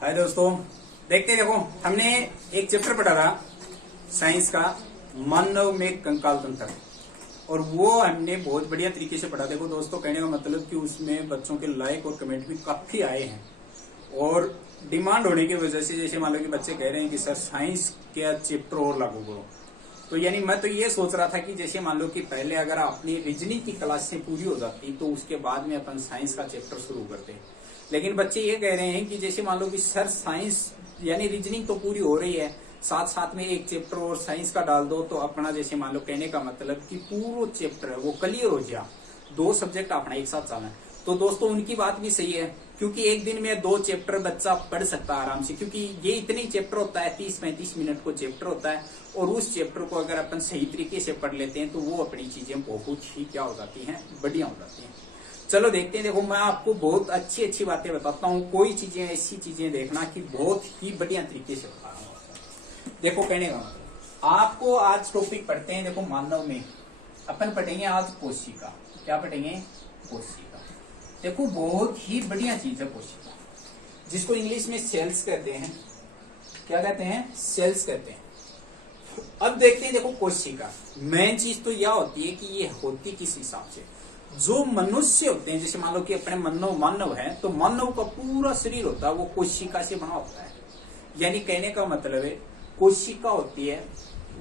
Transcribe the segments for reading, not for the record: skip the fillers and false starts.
हाय दोस्तों, देखते देखो हमने एक चैप्टर पढ़ा था साइंस का, मानव में कंकाल तंत्र, और वो हमने बहुत बढ़िया तरीके से पढ़ा। देखो दोस्तों, कहने का मतलब कि उसमें बच्चों के लाइक और कमेंट भी काफी आए हैं, और डिमांड होने की वजह से जैसे मान लो कि बच्चे कह रहे हैं कि सर साइंस का चैप्टर और लागू करो। तो यानी मैं तो ये सोच रहा था कि जैसे मान लो कि पहले अगर अपनी रीजनिंग की क्लासें पूरी हो जाती तो उसके बाद में अपन साइंस का चैप्टर शुरू करते, लेकिन बच्चे ये कह रहे हैं कि जैसे मान लो कि सर साइंस यानी रीजनिंग तो पूरी हो रही है, साथ साथ में एक चैप्टर और साइंस का डाल दो तो अपना जैसे मान लो कहने का मतलब कि पूरा चैप्टर है वो क्लियर हो जाए, दो सब्जेक्ट अपना एक साथ चलना है। तो दोस्तों उनकी बात भी सही है, क्योंकि एक दिन में 2 चैप्टर बच्चा पढ़ सकता है आराम से, क्योंकि ये इतने चैप्टर होता है, 30-35 मिनट को चैप्टर होता है, और उस चैप्टर को अगर अपन सही तरीके से पढ़ लेते हैं तो वो अपनी चीजें बहुत ही क्या हो जाती हैं, बढ़िया हो जाती हैं। चलो देखते हैं। देखो मैं आपको बहुत अच्छी अच्छी बातें बताता हूँ, कोई चीजें ऐसी चीजें देखना कि बहुत ही बढ़िया तरीके से बता रहा हूँ। देखो कहने का मतलब आपको आज टॉपिक पढ़ते हैं। देखो मानव में अपन पढ़ेंगे आज कोशिका। क्या पढ़ेंगे? कोशिका। देखो बहुत ही बढ़िया चीज है कोशिका, जिसको इंग्लिश में सेल्स कहते हैं। क्या कहते हैं? सेल्स कहते हैं। अब देखते हैं। देखो कोशिका मेन चीज तो यह होती है कि ये होती किस हिसाब से, जो मनुष्य होते हैं, जैसे मान लो कि अपने मानव है, तो मानव का पूरा शरीर होता है वो कोशिका से बना होता है। यानी कहने का मतलब है कोशिका होती है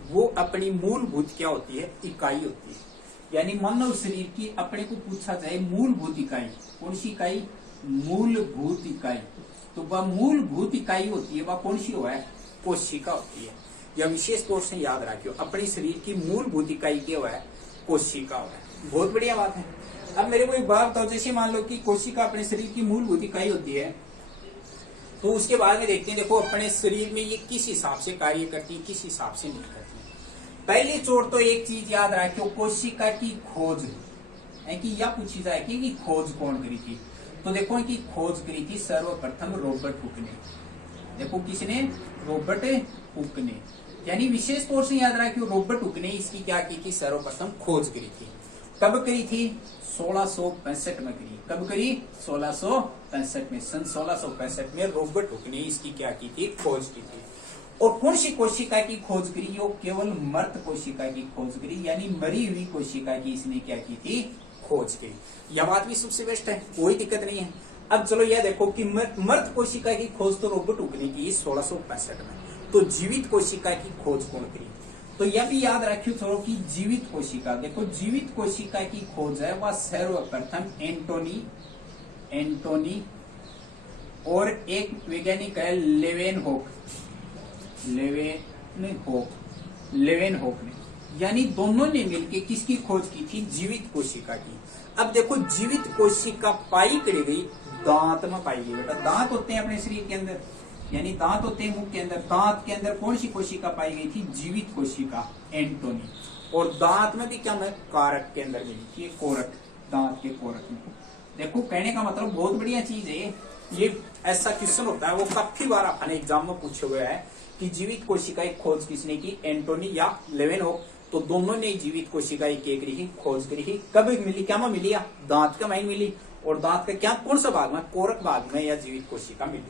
वो अपनी मूलभूत क्या होती है, इकाई होती है। यानी मानव शरीर की अपने को पूछा जाए मूलभूत इकाई, कौन सी इकाई? मूलभूत इकाई। तो वह मूलभूत इकाई होती है वह कौन सी हो है? कोशिका होती है। यह विशेष तौर से याद रखियो, अपने शरीर की मूलभूत इकाई क्या है? कोशिका है। बहुत बढ़िया बात है। अब मेरे को एक बात बताओ, जैसे मान लो कि कोशिका अपने शरीर की मूलभूत इकाई होती है, तो उसके बाद में देखते हैं। देखो अपने शरीर में ये किस हिसाब से कार्य करती है, किस हिसाब से नहीं करती। पहली चोट तो एक चीज याद रखियो, कोशिका की खोज है कि यह पूछी जाएगी कि खोज कौन करी थी। तो देखो कि खोज करी थी सर्वप्रथम रॉबर्ट हुक ने। देखो किसने? रॉबर्ट हुक ने। यानी विशेष तौर से याद रखियो रॉबर्ट हुक ने इसकी क्या की थी? सर्वप्रथम खोज करी थी। कब करी थी? 1665 में करी। कब करी? 1665 में। सन 1665 में रॉबर्ट हुक ने इसकी क्या की थी? खोज की थी। और कौन सी कोशिका की खोज करी? वो केवल मृत कोशिका की खोज करी, यानी मरी हुई कोशिका की इसने क्या की थी? खोज की। यह बात भी सबसे बेस्ट है, कोई दिक्कत नहीं है। अब चलो यह देखो कि मृत कोशिका की खोज तो रॉबर्ट हुक ने की 1665 में, तो जीवित कोशिका की खोज कौन करी? तो यह भी याद रखियो थोड़ा कि जीवित कोशिका, देखो जीवित कोशिका की खोज है वह सर्वप्रथम एंटोनी और एक वैज्ञानिक है लेवेनहोक ने, यानी दोनों ने मिलकर किसकी खोज की थी? जीवित कोशिका की। अब देखो जीवित कोशिका पाई करी गई दांत में पाई गई। बेटा दांत होते हैं अपने शरीर के अंदर, यानी दांत होते हैं मुख के अंदर। दांत के अंदर कौन सी कोशिका पाई गई थी? जीवित कोशिका एंटोनी। और दांत में भी क्या में? कारक के अंदर मिली थी, कोरक, दांत के कोरक में। देखो कहने का मतलब बहुत बढ़िया चीज है ये। ऐसा क्वेश्चन होता है वो काफी बार अपने एग्जाम में पूछे हुए है कि जीवित कोशिका की खोज किसने की? एंटोनी या लेवेनहोक। तो दोनों ने जीवित कोशिका की खोज करी थी। कब मिली? क्या में मिली? दांत का माइन मिली। और दांत का क्या कौन सा भाग में? कोरक भाग में या जीवित कोशिका मिली।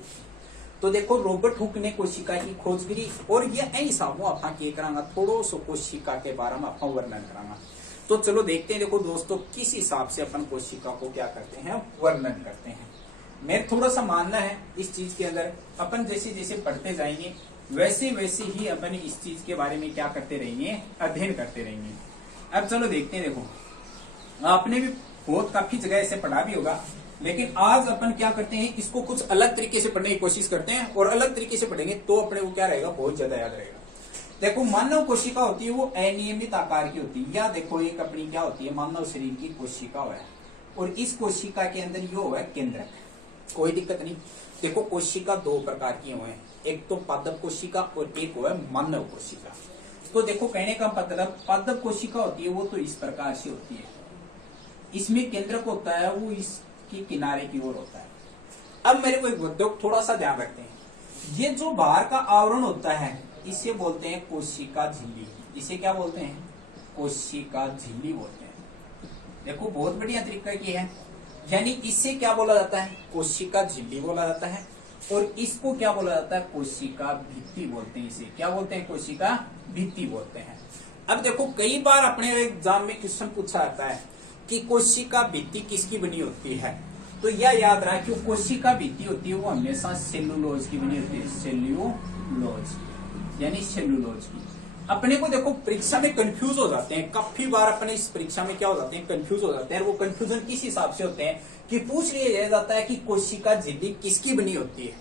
तो देखो रॉबर्ट हुक ने कोशिका की खोज करी, और ये हिसाब आपा के करांगा थोड़ो सो कोशिका के बारे में आपका वर्णन करांगा। तो चलो देखते हैं। देखो दोस्तों किस हिसाब से अपन कोशिका को क्या करते हैं? वर्णन करते हैं। मेरा थोड़ा सा मानना है इस चीज के अंदर अपन जैसे जैसे पढ़ते जाएंगे वैसे वैसे ही अपन इस चीज के बारे में क्या करते रहेंगे? अध्ययन करते रहेंगे। अब चलो देखते हैं। देखो आपने भी बहुत काफी जगह ऐसे पढ़ा भी होगा, लेकिन आज अपन क्या करते हैं, इसको कुछ अलग तरीके से पढ़ने की कोशिश करते हैं, और अलग तरीके से पढ़ेंगे तो अपने को क्या रहेगा? बहुत ज्यादा याद रहेगा। देखो मानव कोशिका होती है वो अनियमित आकार की होती है। या देखो एक अपनी क्या होती है? मानव शरीर की कोशिका है, और इस कोशिका के अंदर यो है केंद्रक। कोई दिक्कत नहीं। देखो कोशिका 2 प्रकार की हुए हैं, एक तो पादप कोशिका और एक है मानव कोशिका। तो देखो कहने का मतलब पादप कोशिका होती है वो तो इस प्रकार से होती है, इसमें केंद्रक होता है वो इसकी किनारे की ओर होता है। अब मेरे को एक उद्योग थोड़ा सा ध्यान रखते हैं, ये जो बाहर का आवरण होता है इसे बोलते हैं कोशिका झिल्ली। इसे क्या बोलते हैं? कोशिका झिल्ली बोलते हैं। देखो बहुत बढ़िया तरीका की है, यानी इससे क्या बोला जाता है? कोशिका झिल्ली बोला जाता है। और इसको क्या बोला जाता है, कोशिका भित्ति बोलते हैं। इसे क्या बोलते हैं, कोशिका भित्ति बोलते हैं। अब देखो कई बार अपने एग्जाम में क्वेश्चन पूछा जाता है कि कोशिका भित्ति किसकी बनी होती है, तो यह याद रहा कि कोशिका भित्ति होती है वो हमेशा सेलुलोज की बनी होती है, सेल्यूलोज यानी सेलुलोज की। अपने को देखो परीक्षा में कंफ्यूज हो जाते हैं, काफी बार अपने इस परीक्षा में क्या हो जाते हैं, कंफ्यूज हो जाते हैं। वो कंफ्यूजन किस हिसाब से होते हैं कि पूछ लिया जाता है कि कोशिका झिल्ली किसकी बनी होती है,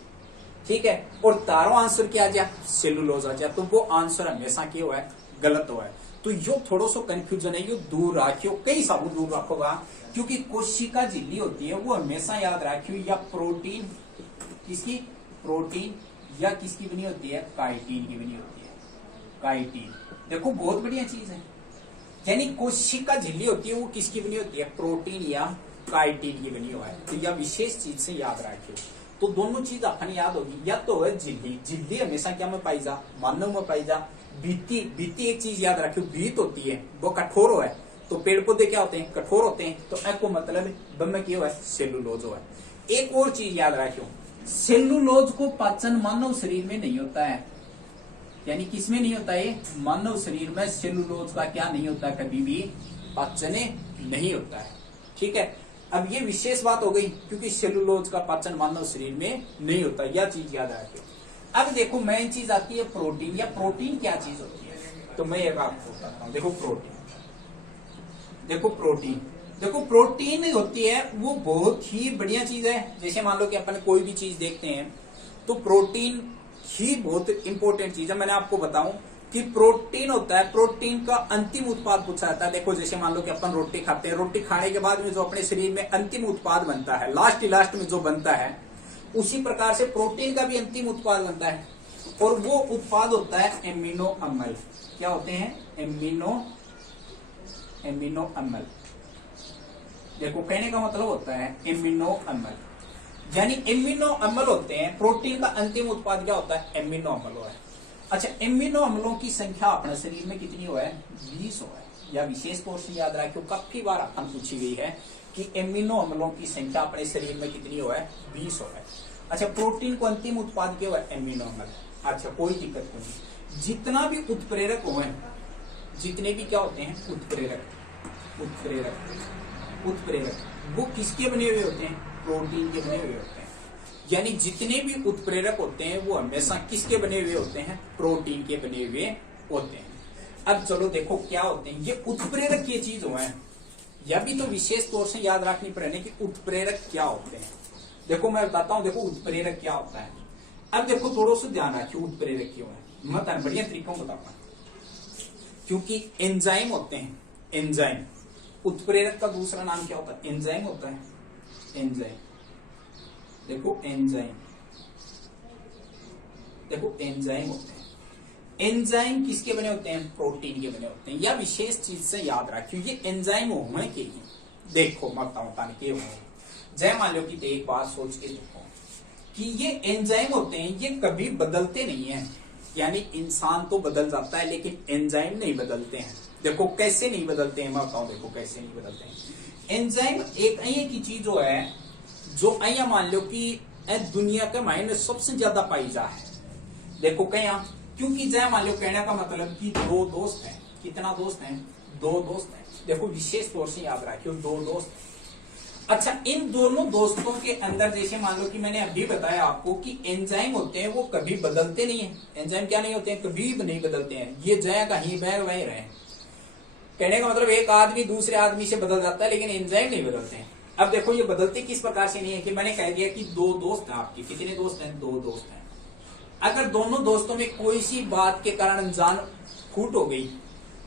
ठीक है, और तारो आंसर क्या आ जाए, सेलुलोज आ जाए, तो वो आंसर हमेशा क्या हुआ है, गलत हुआ है। तो यो थोड़ा सा कंफ्यूजन है, यो दूर रखियो, कई साबुत दूर रखोगा, क्योंकि कोशिका झिल्ली होती है वो हमेशा याद रखियो या प्रोटीन, किसकी, प्रोटीन या किसकी बनी होती है, काइटिन की बनी होती है, काइटिन। देखो बहुत बढ़िया चीज है, यानी कोशिका झिल्ली होती है वो किसकी बनी होती है, प्रोटीन या काइटिन की बनी हुआ है। तो यह विशेष चीज से याद रखियो। तो दोनों चीज अपन याद होगी, या तो है झिल्ली, झिल्ली हमेशा क्या में पाई जा, मानव में पाई जा। भित्ति, भित्ति एक चीज याद रखियो, भीत होती है वो कठोर हो है, तो पेड़ पौधे क्या होते हैं, कठोर होते हैं, तो एको मतलब बम क्या है, सेलुलोज है। एक और चीज याद रखियो, सेलुलोज को पाचन मानव शरीर में नहीं होता है, यानी किसमें नहीं होता है, मानव शरीर में सेलुलोज का क्या नहीं होता, कभी भी पाचन नहीं होता है, ठीक है। अब ये विशेष बात हो गई, क्योंकि सेलुलोज का पाचन मानव शरीर में नहीं होता, यह चीज याद रखियो। अब देखो मेन चीज आती है प्रोटीन, या प्रोटीन क्या चीज होती है, तो मैं एक आपको बताता हूँ। देखो प्रोटीन, देखो प्रोटीन, देखो प्रोटीन होती है वो बहुत ही बढ़िया चीज है। जैसे मान लो कि अपन कोई भी चीज देखते हैं तो प्रोटीन ही बहुत इंपॉर्टेंट चीज है। मैंने आपको बताऊं कि प्रोटीन होता है, प्रोटीन का अंतिम उत्पाद पूछा जाता है। देखो जैसे मान लो कि अपन रोटी खाते हैं, रोटी खाने के बाद में जो अपने शरीर में अंतिम उत्पाद बनता है, लास्ट में जो बनता है, उसी प्रकार से प्रोटीन का भी अंतिम उत्पाद बनता है, और वो उत्पाद होता है एमिनो अम्ल। क्या होते हैं, एमिनो अम्ल। देखो कहने का मतलब होता है एमिनो अम्ल, यानी एमिनो अम्ल होते हैं। प्रोटीन का अंतिम उत्पाद क्या होता है, एमिनो अम्ल है। अच्छा, एमिनो अम्लों की संख्या अपने शरीर में कितनी हो है, 20 हो है। यह विशेष तौर से याद रखियो, काफी बार अपन पूछी गई है कि एमिनो अम्लों की संख्या अपने शरीर में कितनी हो है, 20 हो है। अच्छा, प्रोटीन को अंतिम उत्पाद क्या हुआ है, एमिनो अम्ल। अच्छा, कोई दिक्कत नहीं, जितना भी उत्प्रेरक हुए, जितने भी क्या होते हैं, उत्प्रेरक वो किसके बने हुए होते हैं, प्रोटीन के बने हुए होते हैं। यानी जितने भी उत्प्रेरक होते हैं वो हमेशा किसके बने हुए होते हैं, प्रोटीन के बने हुए होते हैं। अब चलो देखो क्या होते हैं ये उत्प्रेरक, ये चीज हुआ है, यह भी तो विशेष तौर से याद रखनी पड़ेगी कि उत्प्रेरक क्या होते हैं। देखो मैं बताता हूं, देखो उत्प्रेरक क्या होता है। अब देखो थोड़ा सा ध्यान रखिए उत्प्रेरक क्यों है, मैं बढ़िया तरीकों को बताऊंगा। क्योंकि एंजाइम होते हैं, एंजाइम, उत्प्रेरक का दूसरा नाम क्या होता है, एंजाइम होता है, एंजाइम। देखो एंजाइम, देखो एंजाइम होते हैं। एंजाइम किसके बने होते हैं, प्रोटीन के बने होते हैं। यह विशेष चीज से याद रखियो, ये एंजाइम होने के लिए, देखो मैं बताऊं के होंगे। जय मान लो कि एक बात सोच के देखो कि ये एंजाइम होते हैं, ये कभी बदलते नहीं है। यानी इंसान तो बदल जाता है लेकिन एंजाइम नहीं बदलते हैं। देखो कैसे नहीं बदलते हैं, मैं बताऊं देखो कैसे नहीं बदलते हैं। एंजाइम एक अय की चीज जो है, जो अय मान लो कि दुनिया के मायने में सबसे ज्यादा पाई जा है। देखो क्या, क्योंकि जय मान लो कहने का मतलब कि दो दोस्त हैं, कितना दोस्त हैं, दो दोस्त हैं। देखो विशेष तौर से याद रखियो, दो दोस्त। अच्छा, इन दोनों दोस्तों के अंदर जैसे मान लो कि मैंने अभी बताया आपको कि एंजाइम होते हैं वो कभी बदलते नहीं है। एंजाइम क्या नहीं होते हैं, कभी भी नहीं बदलते हैं। ये जय का ही वह वही रहे। कहने का मतलब एक आदमी दूसरे आदमी से बदल जाता है लेकिन एंजाइम नहीं बदलते हैं। अब देखो ये बदलते किस प्रकार से नहीं है कि मैंने कह दिया कि दो दोस्त हैं आपके, कितने दोस्त हैं, दो दोस्त हैं। अगर दोनों दोस्तों में कोई सी बात के कारण जान फूट हो गई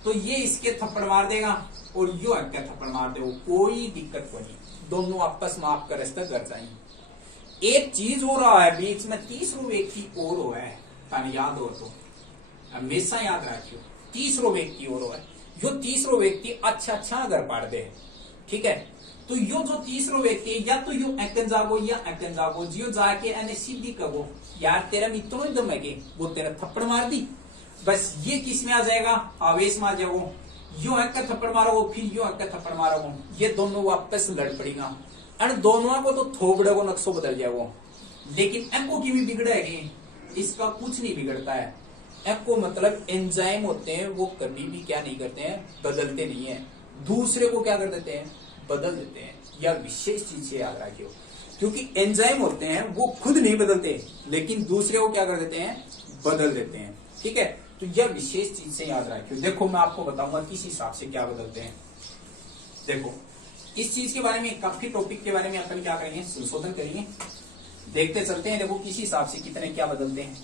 तो ये इसके थप्पड़ मार देगा और यो क्या थप्पड़ मार देगा, कोई दिक्कत को नहीं, दोनों आपस में आपका रिश्ता कर जाएंगे। एक चीज हो रहा है बीच में, तीसरो व्यक्ति और हो है, याद हो तो हमेशा याद रखियो, तीसरो व्यक्ति और हो है। यो तीसरो व्यक्ति अच्छा अगर पाड़ दे, ठीक है, तो यो जो तीसरो व्यक्ति है या तो यो एकन जागो या एकन जागो, जियो जाके एने सीधी कहो यार तेरा मित्रों ही दम है, वो तेरा थप्पड़ मार दी, बस ये किस में आ जाएगा, आवेश में आ जाओ। यो एक का थप्पड़ मारो फिर यो एक का थप्पड़ मारो, ये दोनों वापस लड़ पड़ेगा और दोनों को तो थोबड़े को नक्शो बदल जाएगा। लेकिन एको की भी बिगड़ेगी, इसका कुछ नहीं बिगड़ता है। एको मतलब एंजाइम होते हैं, वो कभी भी क्या नहीं करते हैं, बदलते नहीं है, दूसरे को क्या कर देते हैं, बदल देते हैं। यह विशेष चीज से याद रखियो, क्योंकि एंजाइम होते हैं वो खुद नहीं बदलते, लेकिन दूसरे को क्या कर देते हैं, बदल देते हैं। ठीक है, तो यह विशेष चीज से याद रखियो। देखो मैं आपको बताऊंगा किस हिसाब से क्या बदलते हैं। देखो इस चीज के बारे में, काफी टॉपिक के बारे में अपन क्या करेंगे, संशोधन करेंगे, देखते चलते हैं। देखो किस हिसाब से कितने क्या बदलते हैं।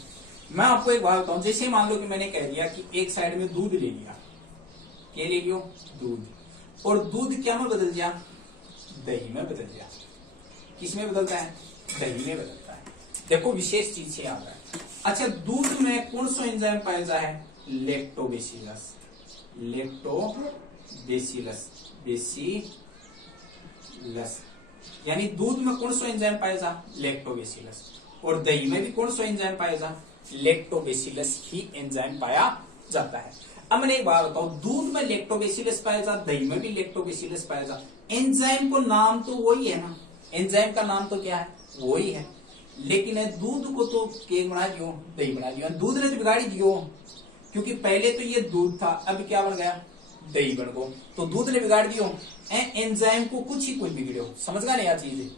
मैं आपको एक बात बताऊं, जैसे मान लो कि मैंने कह दिया कि एक साइड में दूध ले लिया, क्या ले लियो, दूध, और दूध क्या में बदल दिया, दही में बदल दिया। किस में बदलता है, दही में बदलता है। देखो विशेष चीज से याद है। अच्छा, दूध में कौन सा एंजाइम पाया जाता है, लैक्टोबैसिलस, लैक्टोबैसिलस, बेसिलस, यानी दूध में कौन सा एंजाइम पाया जा, लैक्टोबैसिलस, और दही में भी कौन सा एंजाइम पाया जा, लैक्टोबैसिलस ही एंजाइम पाया जाता है। अब मैंने एक बात बताऊं, दूध में लैक्टोबैसिलस पाया जा, दही में भी लैक्टोबैसिलस पाया जा, एंजाइम को नाम तो वही है ना, एंजाइम का नाम तो क्या है, वही है, लेकिन दूध को तो केक बना दियो, दही बना दियो, दूध ने तो बिगाड़ी दियो, क्योंकि पहले तो ये दूध था, अब क्या बन गया, दही बन गो, तो दूध ने बिगाड़ दियो, एंजाइम को कुछ ही कुछ बिगड़ो, समझ गया नया चीज है।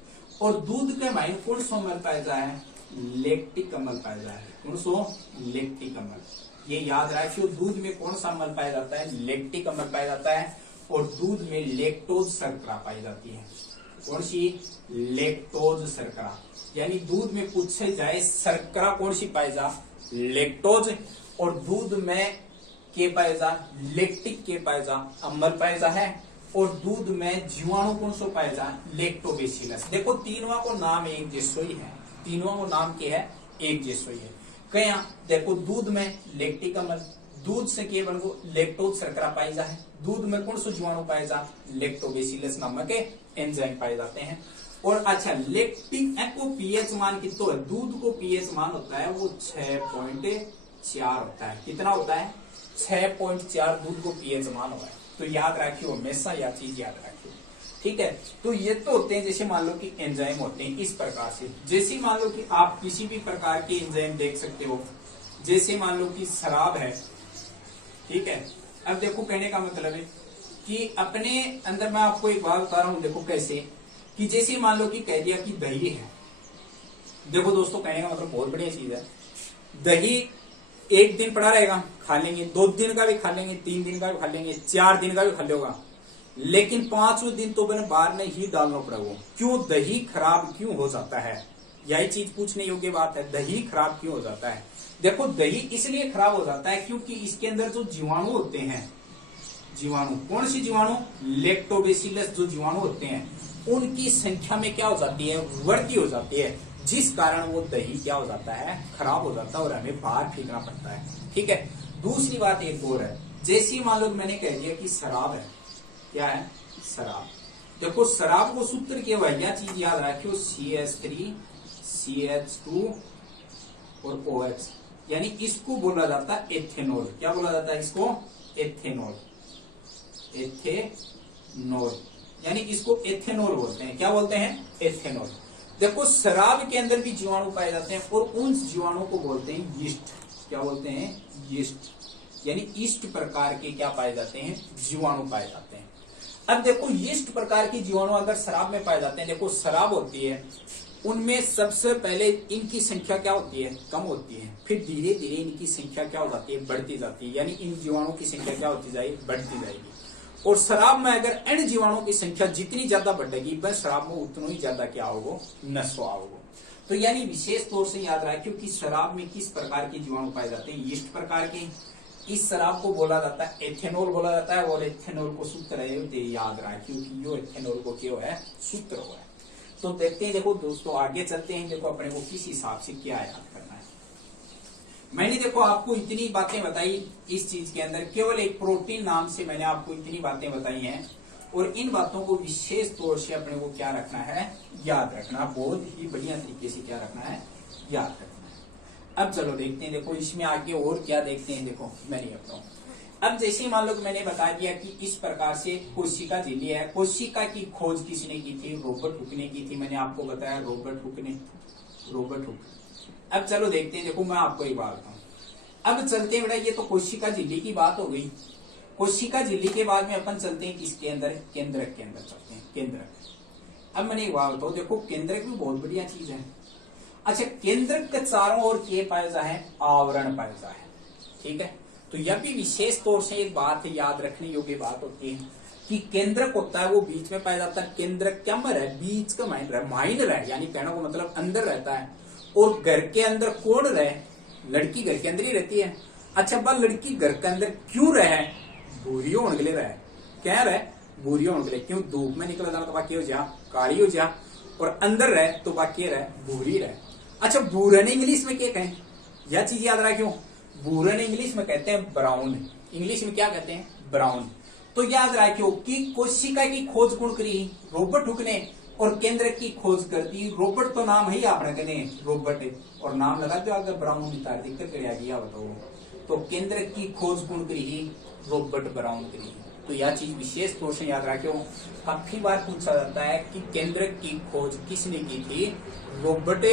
और दूध के माइन कौन सो अम्ल पाया जाए, लैक्टिक अम्ल पाया जाए, कौन सो, लैक्टिक अम्ल, ये याद रखियो। दूध में कौन सा अम्ल पाया जाता है, लैक्टिक अम्ल पाया जाता है, और दूध में लैक्टोज शर्करा पाई जाती है, कौन सी, लैक्टोज शर्करा, यानी दूध में पूछे जाए शर्करा कौन सी पाई जा, लैक्टोज, और दूध में के पाए जा, लैक्टिक के पाए जा, अम्ल पाए जा है, और दूध में जीवाणु कौन सो पाए जा, लैक्टोबैसिलस। देखो तीनों को नाम एक जैसो ही है, तीनों को नाम क्या है, एक जैसो ही है। क्या देखो, दूध में लैक्टिक अम्ल, दूध से के बन गो, लैक्टोज शर्करा पाई जा है, दूध में कौन सो जीवाणु पाए जा, लैक्टोबैसिलस नामक के एंजाइम पाए जाते हैं। और अच्छा, लैक्टिक को पीएच मान कितना है, दूध को पीएच मान होता है वो 6.4 होता है, कितना होता है, 6.4 दूध को पीएच मान होता है। तो याद रखियो, हमेशा यह चीज याद रखियो, ठीक है। तो ये तो होते हैं, जैसे मान लो कि एंजाइम होते हैं इस प्रकार से, जैसे मान लो कि आप किसी भी प्रकार के एंजाइम देख सकते हो, जैसे मान लो कि शराब है, ठीक है। अब देखो कहने का मतलब है कि अपने अंदर, मैं आपको एक बात बता रहा हूं, देखो कैसे, कि जैसे मान लो कि कह दिया कि दही है, देखो दोस्तों कहने का मतलब बहुत बढ़िया चीज है, दही एक दिन पड़ा रहेगा, खा लेंगे, 2 दिन का भी खा लेंगे, 3 दिन का भी खा लेंगे, 4 दिन का भी खा लेगा, लेकिन 5वें दिन तो मैंने बाहर में ही डालना पड़ेगा। क्यों, दही खराब क्यों हो जाता है, यही चीज पूछने योग्य बात है, दही खराब क्यों हो जाता है। देखो दही इसलिए खराब हो जाता है क्योंकि इसके अंदर जो जीवाणु होते हैं, जीवाणु कौन सी जीवाणु, लैक्टोबैसिलस जो जीवाणु होते हैं, उनकी संख्या में क्या हो जाती है, वृद्धि हो जाती है, जिस कारण वो दही क्या हो जाता है, खराब हो जाता है और हमें बाहर फेंकना पड़ता है, ठीक है। दूसरी बात एक और है, जैसे मान लो मैंने कह दिया कि शराब है, क्या है, शराब, देखो शराब को सूत्र क्या हुआ, यह चीज याद रखियो, CH3 CH2 और OH, यानी इसको बोला जाता है एथेनॉल, क्या बोला जाता है इसको, एथेनॉल, एथेनॉल, यानी इसको एथेनॉल बोलते हैं, क्या बोलते हैं, एथेनॉल। देखो शराब के अंदर भी जीवाणु पाए जाते हैं और उन जीवाणु को बोलते हैं यीस्ट, क्या बोलते हैं, यीस्ट, यानी ईस्ट प्रकार के क्या पाए जाते हैं, जीवाणु पाए जाते हैं। अब देखो यीस्ट प्रकार की जीवाणु अगर शराब में पाए जाते हैं, देखो शराब होती है, उनमें सबसे पहले इनकी संख्या क्या होती है, कम होती है, फिर धीरे धीरे इनकी संख्या क्या हो जाती है, बढ़ती जाती है, यानी इन जीवाणुओं की संख्या क्या होती जाएगी, बढ़ती जाएगी। और शराब में अगर इन जीवाणुओं की संख्या जितनी ज्यादा बढ़ेगी, बस शराब में उतना ही ज्यादा क्या होगा, नशा होगा। तो यानी विशेष तौर से याद रखिए कि शराब में किस प्रकार के जीवाणु पाए जाते हैं, यीस्ट प्रकार के। इस शराब को बोला जाता है एथेनॉल बोला जाता है, और एथेनॉल को सूत्र है, याद रखिए कि यो एथेनॉल को क्या है, सूत्र हुआ है। तो देखते हैं, देखो दोस्तों आगे चलते हैं, देखो अपने को किस हिसाब से क्या याद करना है। मैंने देखो आपको इतनी बातें बताई इस चीज के अंदर, केवल एक प्रोटीन नाम से मैंने आपको इतनी बातें बताई हैं, और इन बातों को विशेष तौर से अपने को क्या रखना है, याद रखना, बहुत ही बढ़िया तरीके से क्या रखना है, याद रखना है। अब चलो देखते हैं, देखो इसमें आगे और क्या देखते हैं, देखो मैं नहीं बताऊं। अब जैसे मान लो कि मैंने बता दिया कि इस प्रकार से कोशिका झिल्ली है, कोशिका की खोज किसने की थी, रॉबर्ट हुक ने की थी, मैंने आपको बताया रॉबर्ट हुक ने, रॉबर्ट हुक। अब चलो देखते हैं, देखो मैं आपको एक बात बताऊं, अब चलते हैं बेटा, ये तो कोशिका झिल्ली की बात हो गई। कोशिका झिल्ली के बाद में अपन चलते हैं किसके अंदर, केंद्रक के अंदर चलते हैं, केंद्रक। अब मैंने एक बात बताऊं, देखो केंद्रक भी बहुत बढ़िया चीज है। अच्छा, केंद्रक के चारों ओर के पायजा है, आवरण पायजा है, ठीक है। तो यह भी विशेष तौर से एक बात है, याद रखने योग्य बात होती है कि केंद्रक होता है वो बीच में पाया जाता है। केंद्रक क्या मर है, बीच का माइंड है, यानी कहने को मतलब अंदर रहता है। और घर के अंदर कौन रहे, लड़की घर के अंदर ही रहती है। अच्छा, बा लड़की घर के अंदर क्यों रहे, भूरियों होने के लिए रहे, क्या रहे, भूरियों होने के लिए। क्यों, धूप में निकला जाना तो बाकी हो जा, काली हो जा, और अंदर रहे तो बाकी रहे, भूरी रहे। अच्छा, भूरन इंग्लिश में क्या कहें, यह चीज याद रहा, क्यों भूरन इंग्लिश में कहते हैं ब्राउन, इंग्लिश में क्या कहते हैं, ब्राउन। तो याद रखियो कि कोशिका की खोज कौन करी, रॉबर्ट हुक ने, और केंद्र की खोज कर दी रॉबर्ट। तो नाम है आपने कहने रॉबर्ट, और नाम लगा दो अगर ब्राउन नितार दिक्कत कर बताओ। तो केंद्र की खोज कौन करी, रॉबर्ट ब्राउन करी। तो यह चीज विशेष तौर से याद रखियो, काफी बार पूछा जाता है कि केंद्र की खोज किसने की थी, रॉबर्ट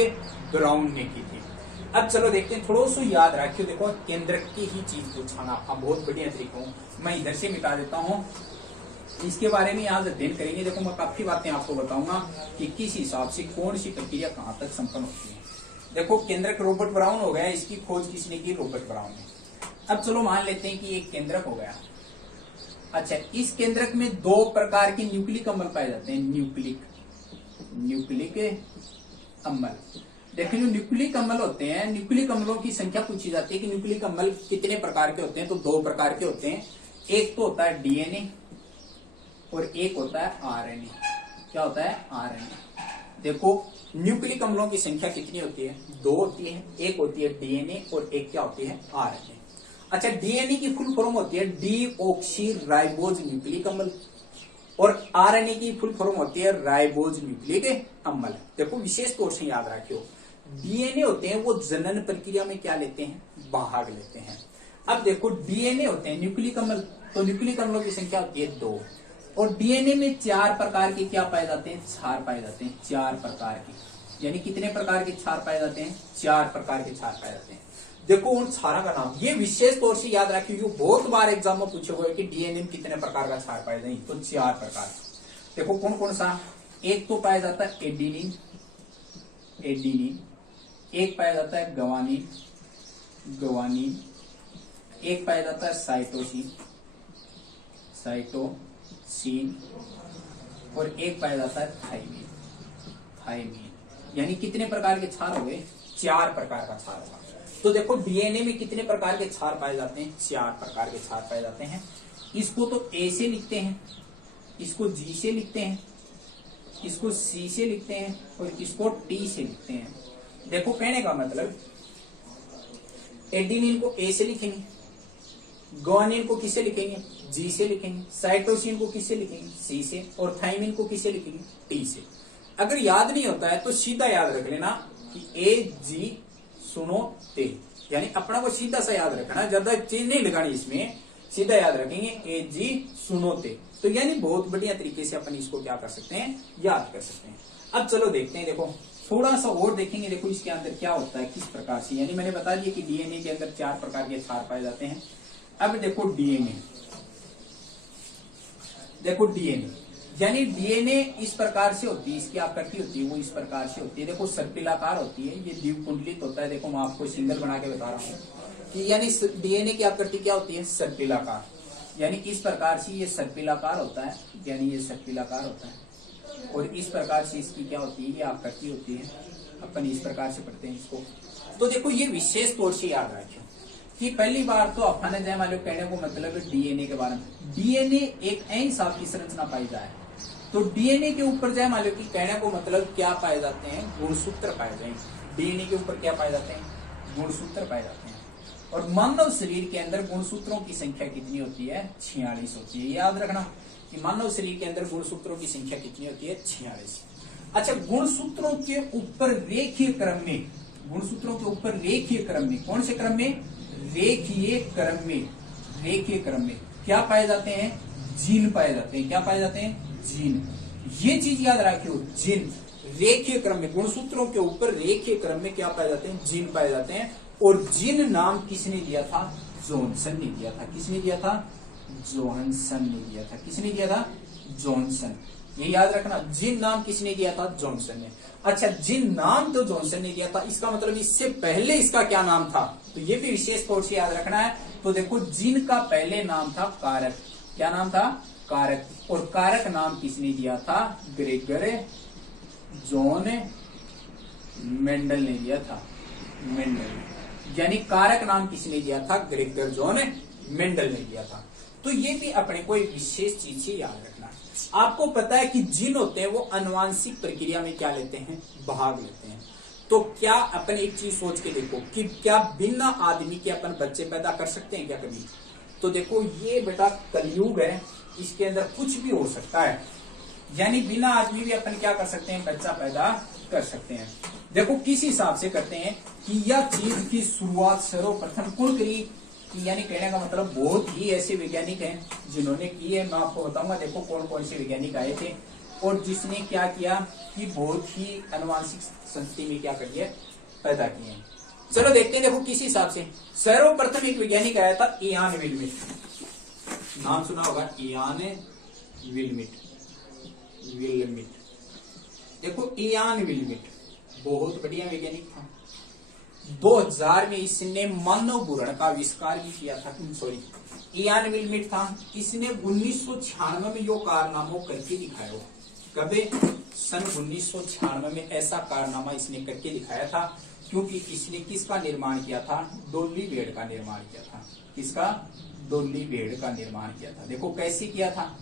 ब्राउन ने की थी। अब चलो देखते हैं, थोड़ा सा याद रखियो, देखो केंद्र की ही चीज पूछाना आप बहुत बढ़िया तरीकों, मैं इधर से मिटा देता हूँ, इसके बारे में आज अध्ययन करेंगे। देखो मैं काफी बातें आपको बताऊंगा कि किस हिसाब से कौन सी प्रक्रिया कहां तक संपन्न होती है। देखो केंद्रक रॉबर्ट ब्राउन हो गया, इसकी खोज किसने की, रॉबर्ट ब्राउन ने। अब चलो मान लेते हैं कि एक केंद्रक हो गया। अच्छा, इस केंद्रक में दो प्रकार के न्यूक्लिक अम्ल पाए जाते हैं, न्यूक्लिक अम्ल। देखिए, जो न्यूक्लिक अम्ल होते हैं, न्यूक्लिक अम्लों की संख्या पूछी जाती है कि न्यूक्लिक अम्ल कितने प्रकार के होते हैं। तो दो प्रकार के होते हैं, एक तो होता है डीएनए और एक होता है आरएनए। क्या होता है, आरएनए। देखो न्यूक्लिक अम्लों की संख्या कितनी होती है, दो होती है, एक होती है डीएनए और एक क्या होती है, आरएनए। अच्छा, डीएनए की फुल फॉर्म होती है डीऑक्सी राइबोज न्यूक्लिक अम्ल, और आरएनए की फुल फॉर्म होती है राइबोज न्यूक्लिक अम्ल। देखो विशेष तौर से याद रखियो, डीएनए होते हैं वो जनन प्रक्रिया में क्या लेते हैं, भाग लेते हैं। अब देखो डीएनए होते हैं न्यूक्लिक अम्ल, तो न्यूक्लिक अम्लों की संख्या होती है दो, और डीएनए में चार प्रकार के क्या पाए जाते हैं, क्षार पाए जाते हैं, चार प्रकार के। यानी कितने प्रकार के क्षार पाए जाते हैं, चार प्रकार के क्षार पाए जाते हैं। देखो उन क्षारों का नाम, ये विशेष तौर से याद रखिए, बहुत बार एग्जाम में पूछे हुए कि डीएनए में कितने प्रकार का क्षार पाए जाते हैं, तो चार प्रकार। देखो कौन कौन सा, एक तो पाया जाता है एडिनिन, एक पाया जाता है गवानीन, एक पाया जाता है साइटोसिन, और एक पाया जाता है थायमीन। यानी कितने प्रकार के क्षार हो गए, चार प्रकार का क्षार होगा। तो देखो डीएनए में कितने प्रकार के क्षार पाए जाते हैं, चार प्रकार के क्षार पाए जाते हैं। इसको तो ए से लिखते हैं, इसको जी से लिखते हैं, इसको सी से लिखते हैं, और इसको टी से लिखते हैं। देखो कहने का मतलब, एडिनिन को ए से लिखेंगे, ग्वानिन को किससे लिखेंगे, जी से लिखेंगे, साइटोसिन को किससे लिखेंगे, सी से, और थाइमिन को किससे लिखेंगे, टी से। अगर याद नहीं होता है तो सीधा याद रख लेना कि ए जी सुनो ते, यानी अपना को सीधा सा याद रखना, ज्यादा चीज नहीं लगानी इसमें, सीधा याद रखेंगे ए जी सुनो ते। तो यानी बहुत बढ़िया तरीके से अपन इसको क्या कर सकते हैं, याद कर सकते हैं। अब चलो देखते हैं, देखो थोड़ा सा और देखेंगे, देखो इसके अंदर क्या होता है, किस प्रकार से। यानी मैंने बता दिया कि डीएनए के अंदर चार प्रकार के क्षार पाए जाते हैं। अब देखो डीएनए, देखो डीएनए यानी डीएनए इस प्रकार से होती है, इसकी आकृति होती है वो इस प्रकार से होती है। देखो सर्पिलाकार होती है, ये द्विकुंडलित होता है। देखो मैं आपको सिंगल बना के बता रहा हूँ कि यानी डीएनए की आकृति क्या होती है, सर्पिलाकार। यानी इस प्रकार से ये सर्पिलाकार होता है, यानी ये सर्पिलाकार होता है, और इस प्रकार से इसकी क्या होती है, ये आकृति होती है। अपन इस प्रकार से पढ़ते हैं इसको। तो देखो ये विशेष तौर से याद रखियो कि पहली बार तो अपन जय मान लो कहने को मतलब डीएनए के बारे में, डीएनए एक ऐसी साफ की संरचना पाई जाए, तो डीएनए के ऊपर जय मान लो कि कहने को मतलब क्या पाए जाते हैं, गुणसूत्र पाए जाएंगे। डीएनए के ऊपर क्या पाए जाते हैं, गुणसूत्र पाए जाते हैं। और मानव शरीर के अंदर गुणसूत्रों की संख्या कितनी होती है, 46 होती है। याद रखना कि मानव शरीर के अंदर गुणसूत्रों की संख्या कितनी होती है, 46। अच्छा, गुणसूत्रों के ऊपर रेखीय क्रम में, गुणसूत्रों के ऊपर रेखीय क्रम में, कौन से क्रम में, रेखीय क्रम में, रेखीय क्रम में क्या पाए जाते हैं, जीन पाए जाते हैं। क्या पाए जाते हैं, जीन। ये चीज याद रखियो, जीन रेखीय क्रम में, गुणसूत्रों के ऊपर रेखीय क्रम में क्या पाए जाते हैं, जीन पाए जाते हैं। और जीन नाम किसने दिया था, जॉनसन ने दिया था। किसने दिया था, जॉनसन ने दिया था। किसने दिया था, जॉनसन। ये याद रखना, जीन नाम किसने दिया था, जॉनसन ने। अच्छा, जीन नाम तो जॉनसन ने दिया था, इसका मतलब इससे पहले इसका क्या नाम था, तो ये भी विशेष तौर से याद रखना है। तो देखो, जीन का पहले नाम था कारक। क्या नाम था, कारक। और कारक नाम किसने दिया था, ग्रेगर जॉन मेंडल ने दिया था। मेंडल, यानी कारक नाम किसने दिया था, ग्रेगर जॉन मेंडल ने दिया था। तो ये भी अपने को एक विशेष चीज से याद रखना है। आपको पता है कि जीन होते हैं वो आनुवांशिक प्रक्रिया में क्या लेते हैं, भाग लेते हैं। तो क्या अपन एक चीज सोच के देखो कि क्या बिना आदमी के अपन बच्चे पैदा कर सकते हैं क्या कभी। तो देखो, ये बेटा कलयुग है, इसके अंदर कुछ भी हो सकता है, यानी बिना आदमी भी अपन क्या कर सकते हैं, बच्चा पैदा कर सकते हैं। देखो किस हिसाब से करते हैं कि यह चीज की शुरुआत सर्वप्रथम कौन करी, यानी कहने का मतलब बहुत ही ऐसे वैज्ञानिक हैं जिन्होंने की है। मैं आपको बताऊंगा, देखो कौन कौन से वैज्ञानिक आए थे और जिसने क्या किया कि बहुत ही आनुवांशिक संस्कृति में क्या करिए, पैदा किए। चलो देखते हैं, देखो किस हिसाब से। सर्वप्रथम एक वैज्ञानिक आया था, इयान विल्मिट। नाम सुना होगा, इयान विल्मिट। देखो, इयान विल्मिट बहुत बढ़िया वैज्ञानिक था। 2000 में इसने मानव भ्रूण का आविष्कार भी किया था। सॉरी, इयान विल्मिट था, इसने 1996 में यो कारनामा करके दिखाया हो। कभी सन 1996 में ऐसा कारनामा इसने करके दिखाया था, क्योंकि इसने किसका निर्माण किया था, डोली भेड़ का निर्माण किया था। किसका, डोली भेड़ का निर्माण किया था। देखो कैसे किया था,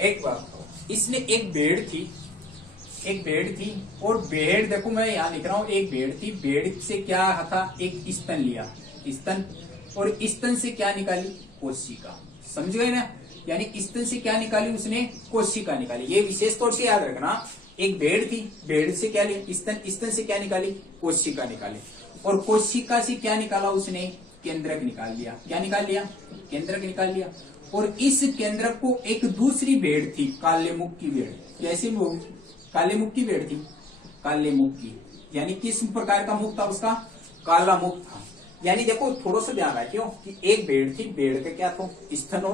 एक बार इसने एक भेड़ थी और भेड़, देखो मैं यहाँ लिख रहा हूँ, एक भेड़ थी, भेड़ से क्या था, एक स्तन लिया, स्तन, और स्तन से क्या निकाली, कोशिका। समझ गए ना, यानी स्तन से क्या निकाली उसने, कोशिका निकाली। ये विशेष तौर से याद रखना, एक भेड़ थी, भेड़ से क्या लिया, स्तन, स्तन से क्या निकाली, कोशिका निकाली, और कोशिका से क्या निकाला उसने, केंद्रक निकाल लिया। क्या निकाल लिया, केंद्रक निकाल लिया। और इस केंद्रक को एक दूसरी भेड़ थी, काले मुख की भेड़। कैसी मुख, काले मुख की भेड़ थी, काले मुख की, यानी किस प्रकार का मुख था उसका, काला मुख था। यानी देखो थोड़ा सा ध्यान रखियो कि एक भेड़ थी, भेड़ का क्या था, स्तन हो,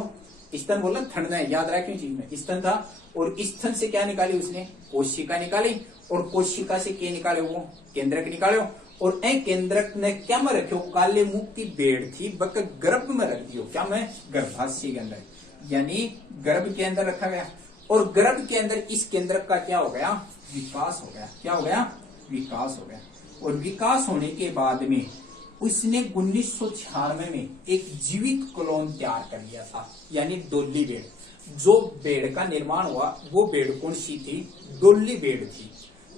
स्तन बोलना ठंडा है, याद रखियो चीज में, स्तन था, और स्तन से क्या निकाली उसने, कोशिका निकाली, और कोशिका से क्या निकाले, वो केंद्रक निकाले, और ए केंद्रक ने क्या में रखियो, काले मुख की भेड़ थी, बक गर्भ में रख दियो। क्या में, गर्भाशय के अंदर, यानी गर्भ के अंदर रखा गया। और गर्भ के अंदर इस केंद्रक का क्या हो गया, विकास हो गया। क्या हो गया, विकास हो गया। और विकास होने के बाद में उसने 1996 में एक जीवित क्लोन तैयार कर लिया था, यानी डोली भेड़। जो भेड़ का निर्माण हुआ वो भेड़ कौन सी थी, डोली भेड़ थी।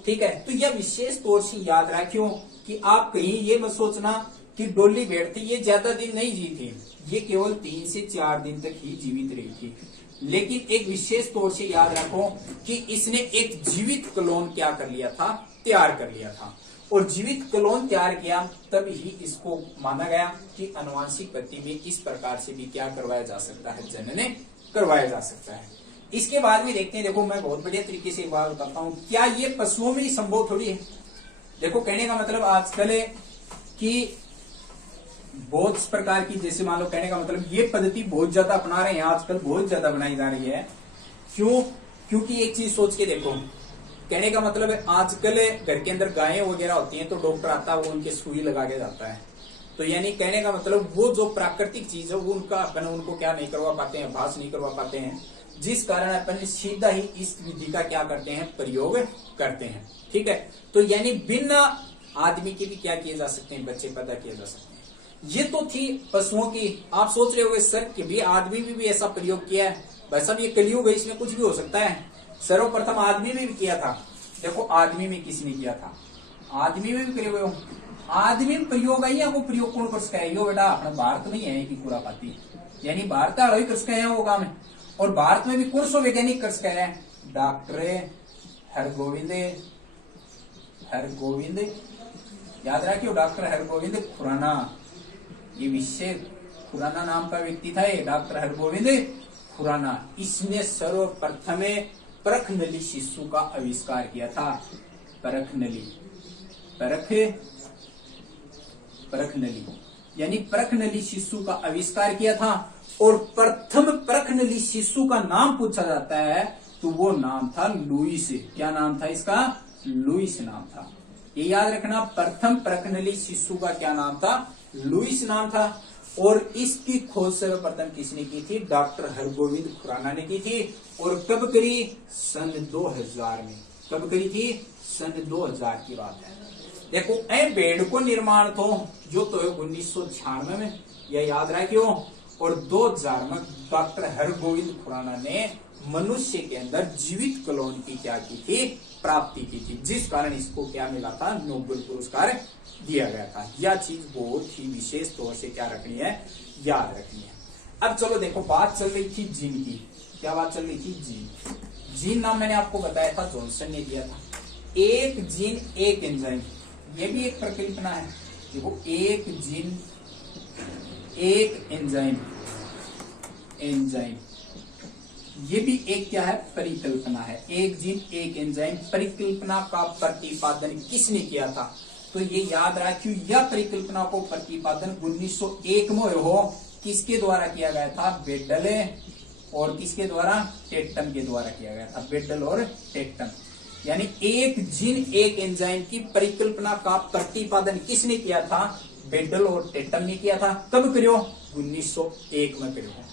ठीक है, तो यह विशेष तौर से याद रखियो कि आप कहीं ये मत सोचना कि डोली भेड़ थी, ये ज्यादा दिन नहीं जी थी, ये केवल 3 से 4 दिन तक ही जीवित रही थी। लेकिन एक विशेष तौर से याद रखो कि इसने एक जीवित क्लोन क्या कर लिया था, तैयार कर लिया था। और जीवित क्लोन तैयार किया तब ही इसको माना गया कि आनुवांशिक पद्धति में इस प्रकार से भी क्या करवाया जा सकता है, जनन करवाया जा सकता है। इसके बाद में देखते हैं, देखो मैं बहुत बढ़िया तरीके से एक बात बताता हूँ, क्या ये पशुओं में ही संभव थोड़ी है। देखो कहने का मतलब आजकल है कि बहुत प्रकार की, जैसे मान लो कहने का मतलब ये पद्धति बहुत ज्यादा अपना रहे हैं आजकल, बहुत ज्यादा बनाई जा रही है। क्यों, क्योंकि एक चीज सोच के देखो, कहने का मतलब है आजकल घर के अंदर गायें वगैरह होती हैं तो डॉक्टर आता है, वो उनके सुई लगा के जाता है। तो यानी कहने का मतलब वो जो प्राकृतिक चीज है वो उनका अपन उनको क्या नहीं करवा पाते हैं, अभ्यास नहीं करवा पाते हैं, जिस कारण अपन सीधा ही इस विधि का क्या करते हैं, प्रयोग करते हैं। ठीक है, तो यानी बिना आदमी के भी क्या किए जा सकते हैं, बच्चे पैदा किए जा सकते हैं। ये तो थी पशुओं की। आप सोच रहे होंगे सर कि भी आदमी में भी ऐसा प्रयोग किया है, वैसा भी ये कलयुग है, इसमें कुछ भी हो सकता है। सर्वप्रथम आदमी में भी किया था। देखो आदमी में किसने किया था, आदमी में भी प्रयोग, आदमी में प्रयोग आई है, वो प्रयोग कौन कर सका है, यो बेटा अपना भारत में ही है कि पूरा पाती, यानी भारत ही कर सका है वो काम है। और भारत में भी कौन सो वैज्ञानिक कर सका है, डॉक्टर हरगोविंद, याद रखियो डॉक्टर हरगोविंद खुराना, ये विषय खुराना नाम का व्यक्ति था, ये डॉक्टर हरगोविंद खुराना। इसने सर्वप्रथम प्रखनली शिशु का आविष्कार किया था। परखनली, परखनली यानी परखनली शिशु का आविष्कार किया था। और प्रथम परखनली शिशु का नाम पूछा जाता है तो वो नाम था लुईस। क्या नाम था इसका? लुईस नाम था। ये याद रखना, प्रथम परखनली शिशु का क्या नाम था? लुईस नाम था। और इसकी खोज सर्वप्रथम किसने की थी? डॉक्टर हरगोविंद खुराना ने की थी। और कब करी? सन 2000 में। कब करी थी? सन 2000 की बात है। देखो ए बेड को निर्माण तो जो तो 1996 में, यह याद रखियो। और 2000 में डॉक्टर हरगोविंद खुराना ने मनुष्य के अंदर जीवित क्लोन की क्या की थी? प्राप्ति की थी, जिस कारण इसको क्या मिला था? नोबेल पुरस्कार दिया गया था। यह चीज बहुत ही विशेष तौर से क्या रखनी है? याद रखनी है। अब चलो देखो, बात चल रही थी जीन की। क्या बात चल रही थी? जीन। जीन नाम मैंने आपको बताया था, जॉनसन ने दिया था। एक जीन एक एंजाइम, ये भी एक परिकल्पना है। देखो एक जीन एक एंजाइम, ये भी एक क्या है? परिकल्पना है। एक जीन एक एंजाइम परिकल्पना का प्रतिपादन किसने किया था? तो ये याद रखियो, यह परिकल्पना को प्रतिपादन 1901 में हो। किसके द्वारा किया गया था? बेडल और किसके द्वारा? टेटम के द्वारा किया गया था। बेडल और टेटम। यानी एक जीन एक एंजाइम की परिकल्पना का प्रतिपादन किसने किया था? बेडल और टेटम ने किया था। कब करियो? 1901 में करियो।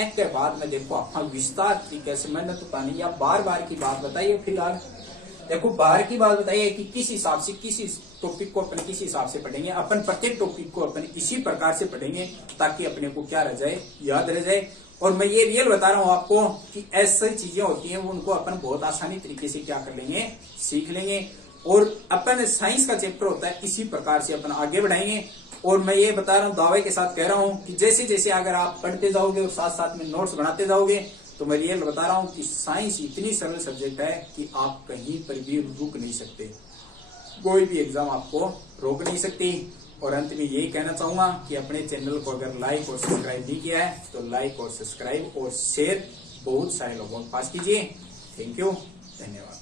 इसके बाद में देखो आप विस्तार तरीके से, मैंने तो कहानी या बार बार की बात बताइए। फिलहाल देखो बाहर की बात बताइए कि किस हिसाब से, किस टॉपिक को अपन किस हिसाब से पढ़ेंगे। अपन प्रत्येक टॉपिक को अपन इसी प्रकार से पढ़ेंगे ताकि अपने को क्या रह जाए? याद रह जाए। और मैं ये रियल बता रहा हूं आपको कि ऐसी चीजें होती हैं, उनको अपन बहुत आसानी तरीके से क्या कर लेंगे? सीख लेंगे। और अपन साइंस का चैप्टर होता है, इसी प्रकार से अपन आगे बढ़ाएंगे। और मैं ये बता रहा हूँ, दावे के साथ कह रहा हूँ कि जैसे जैसे अगर आप पढ़ते जाओगे और साथ साथ में नोट्स बनाते जाओगे, तो मैं रियल बता रहा हूँ कि साइंस इतनी सरल सब्जेक्ट है कि आप कहीं पर भी रुक नहीं सकते। कोई भी एग्जाम आपको रोक नहीं सकती। और अंत में यही कहना चाहूंगा कि अपने चैनल को अगर लाइक और सब्सक्राइब नहीं किया है तो लाइक और सब्सक्राइब और शेयर बहुत सारे लोगों के पास कीजिए। थैंक यू, धन्यवाद।